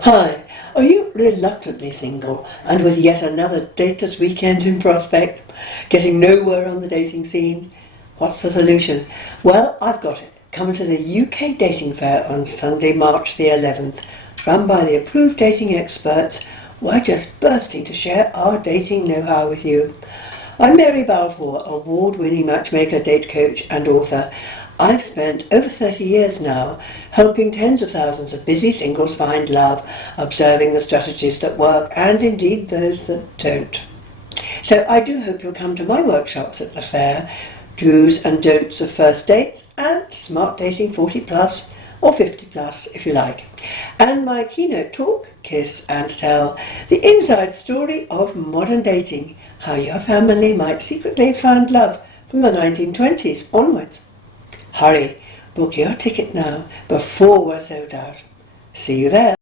Hi, are you reluctantly single and with yet another dateless weekend in prospect, getting nowhere on the dating scene? What's the solution? Well, I've got it. Come to the UKDating Fair on Sunday, March the 11th, run by the approved dating experts. We're just bursting to share our dating know-how with you. I'm Mary Balfour, award-winning matchmaker, date coach and author. I've spent over 30 years now helping tens of thousands of busy singles find love, observing the strategies that work and indeed those that don't. So I do hope you'll come to my workshops at the fair, do's and don'ts of first dates and smart dating 40 plus or 50 plus if you like. And my keynote talk, Kiss and Tell, the inside story of modern dating, how your family might secretly have found love from the 1920s onwards. Hurry, book your ticket now before we're sold out. See you there.